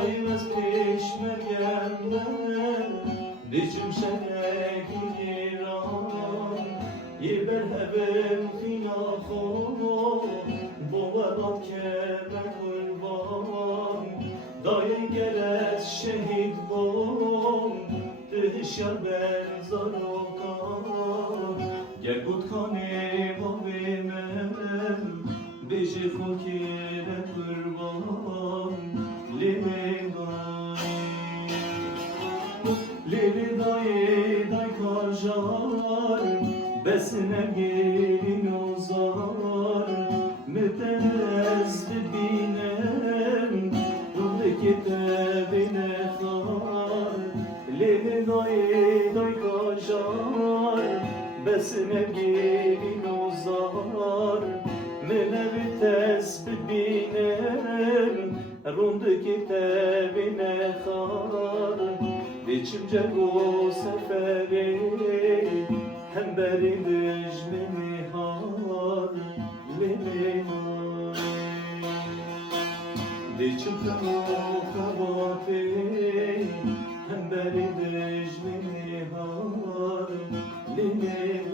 Daimez peşmergende Dicim şene giran Yeber hevim finafo Boğadan keme kurban Dayı geles şehit bol Dışar ben zarokan Gel kutkane babimem Beji fakire kurban Lili dayı day karjar Besine gelin ozar Mütenez binem Ruldaki tebine khar Lili dayı day karjar Besine gelin ozar Menevi tesbih binem Rundaki tebine khar Diçimce bu seferi Hem beri müjmini har Lili Diçimce bu kabati Hem beri müjmini har Lili